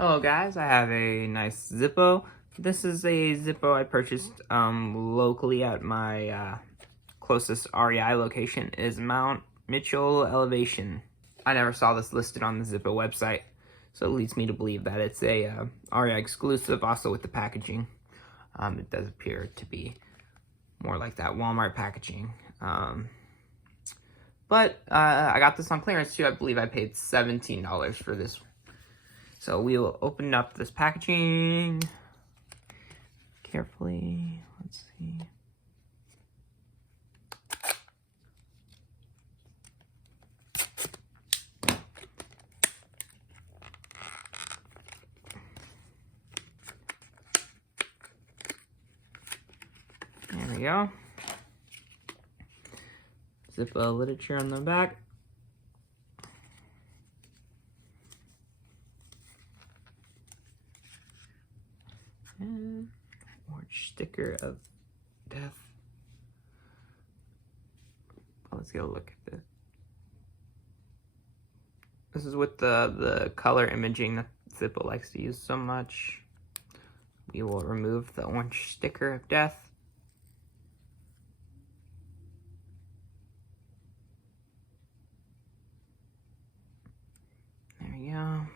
Hello guys, I have a nice Zippo. This is a Zippo I purchased locally at my closest REI location is Mount Michell Elevation. I never saw this listed on the Zippo website, so it leads me to believe that it's a REI exclusive. Also with the packaging, it does appear to be more like that Walmart packaging. But I got this on clearance too. I believe I paid $17 for this. So we will open up this packaging carefully. Let's see. There we go. Zippo literature on the back. And orange sticker of death. Let's get a look at this. This is with the color imaging that Zippo likes to use so much. We will remove the orange sticker of death. There we go.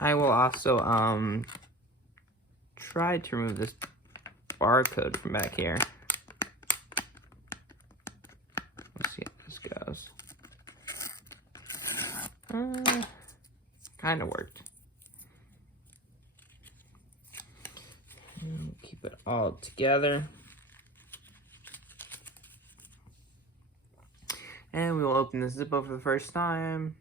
I will also try to remove this barcode from back here. Let's see how this goes. Kind of worked. Keep it all together. And we will open this Zippo for the first time.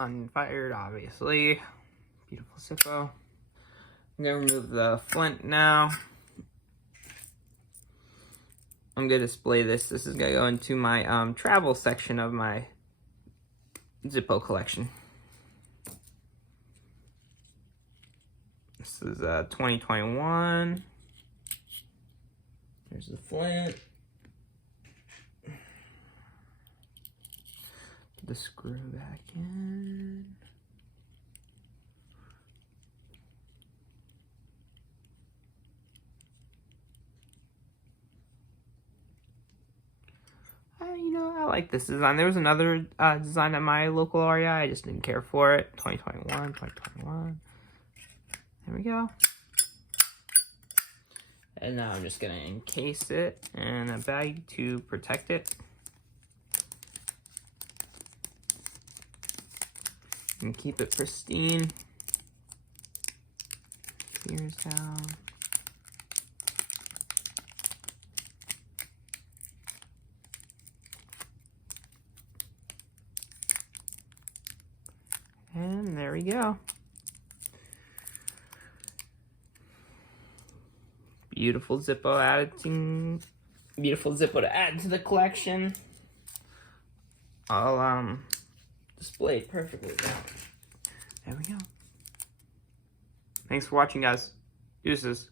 Unfired, obviously. Beautiful Zippo. I'm gonna remove the flint now. I'm gonna display this. This is gonna go into my travel section of my Zippo collection. This is 2021. There's the flint. Put the screw back in. I like this design. There was another design at my local REI. I just didn't care for it. 2021. There we go. And now I'm just gonna encase it in a bag to protect it. And keep it pristine. Here's down. And there we go. Beautiful Zippo to add to the collection. I'll display it perfectly now. There we go. Thanks for watching, guys. Deuces.